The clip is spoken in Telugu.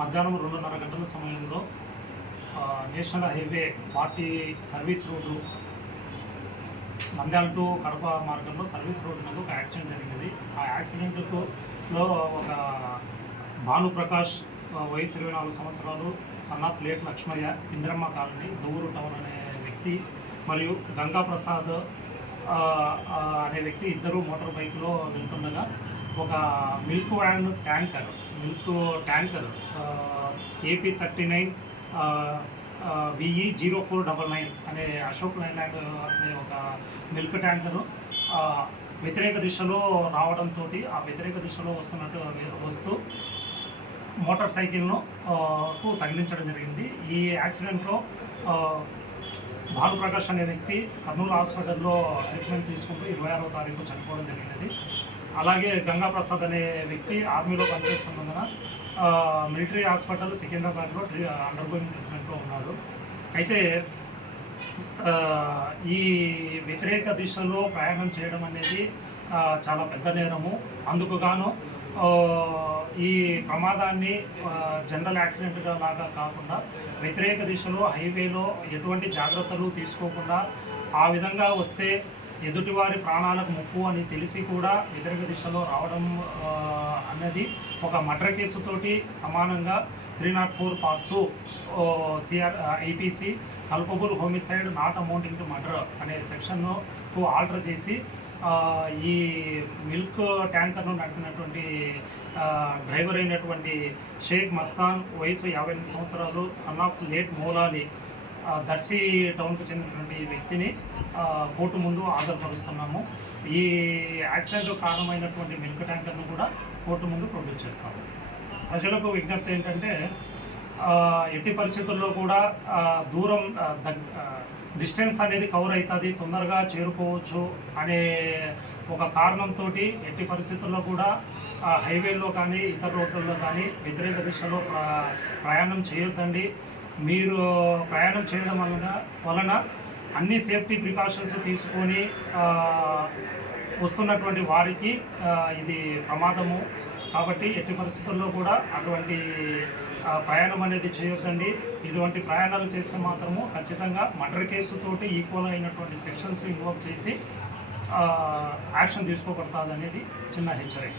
మధ్యాహ్నం 2:30 గంటల సమయంలో national highway 40 service road Nandyal to Kadapa మార్గంలో సర్వీస్ రోడ్డు మీద ఒక యాక్సిడెంట్ జరిగినది. ఆ యాక్సిడెంట్లో ఒక భానుప్రకాష్ వయసు 24 సంవత్సరాలు, son of late Lakshmaiah, Indiramma colony, Duvvuru town అనే వ్యక్తి మరియు గంగా ప్రసాద్ అనే వ్యక్తి ఇద్దరు మోటార్ బైక్లో వెళ్తుండగా ఒక మిల్క్ ట్యాంకర్ AP 39 VE 0499 అనే అశోక్ లైలాండ్ అనే ఒక మిల్క్ ట్యాంకరు వ్యతిరేక దిశలో రావడంతో ఆ వ్యతిరేక దిశలో వస్తూ మోటార్ సైకిల్ను తగిలించడం జరిగింది. ఈ యాక్సిడెంట్లో భానుప్రకాష్ అనే వ్యక్తి కర్నూలు హాస్పిటల్లో ట్రీట్మెంట్ తీసుకుంటూ 26వ తారీఖు చనిపోవడం జరిగినది. అలాగే గంగా ప్రసాద్ అనే వ్యక్తి ఆర్మీలో పనిచేస్తున్నందున మిలిటరీ హాస్పిటల్ సికింద్రాబాద్లో అండర్గోయింగ్ ట్రీట్మెంట్లో ఉన్నాడు. అయితే ఈ వ్యతిరేక దిశలో ప్రయాణం చేయడం అనేది చాలా పెద్ద నేరము. అందుకు గాను ఈ ప్రమాదాన్ని జనరల్ యాక్సిడెంట్గా లాగా కాకుండా వ్యతిరేక దిశలో హైవేలో ఎటువంటి జాగ్రత్తలు తీసుకోకుండా ఆ విధంగా వస్తే ఎదుటివారి ప్రాణాలకు ముప్పు అని తెలిసి కూడా వ్యతిరేక దిశలో రావడం అన్నది ఒక మర్డర్ కేసుతోటి సమానంగా 304 Part 2 IPC culpable homicide not amounting to murder అనే సెక్షన్ను ఆల్టర్ చేసి ఈ మిల్క్ ట్యాంకర్ను నడిపినటువంటి డ్రైవర్ అయినటువంటి షేక్ మస్తాన్ వయసు 58 సంవత్సరాలు, son of late Moulali, Darsi టౌన్కు చెందినటువంటి వ్యక్తిని కోర్టు ముందు హాజరుపరుస్తున్నాము. ఈ యాక్సిడెంట్ కారణమైనటువంటి మిల్క్ ట్యాంకర్ను కూడా కోర్టు ముందు ప్రొడ్యూస్ చేస్తాము. ప్రజలకు విజ్ఞప్తి ఏంటంటే ఎట్టి పరిస్థితుల్లో కూడా దూరం డిస్టెన్స్ అనేది కవర్ అవుతుంది, తొందరగా చేరుకోవచ్చు అనే ఒక కారణంతో ఎట్టి పరిస్థితుల్లో కూడా హైవేల్లో కానీ ఇతర రోడ్లలో కానీ వ్యతిరేక దిశలో ప్రయాణం చేయొద్దండి. మీరు ప్రయాణం చేయడం వలన అన్ని సేఫ్టీ ప్రికాషన్స్ తీసుకొని వస్తున్నటువంటి వారికి ఇది ప్రమాదము. కాబట్టి ఎట్టి పరిస్థితుల్లో కూడా అటువంటి ప్రయాణం అనేది చేయొద్దండి. ఇటువంటి ప్రయాణాలు చేస్తే మాత్రము ఖచ్చితంగా మర్డర్ కేసుతోటి ఈక్వల్ అయినటువంటి సెక్షన్స్ ఇన్వాల్వ్ చేసి యాక్షన్ తీసుకోబడుతుంది అనేది చిన్న హెచ్చరిక.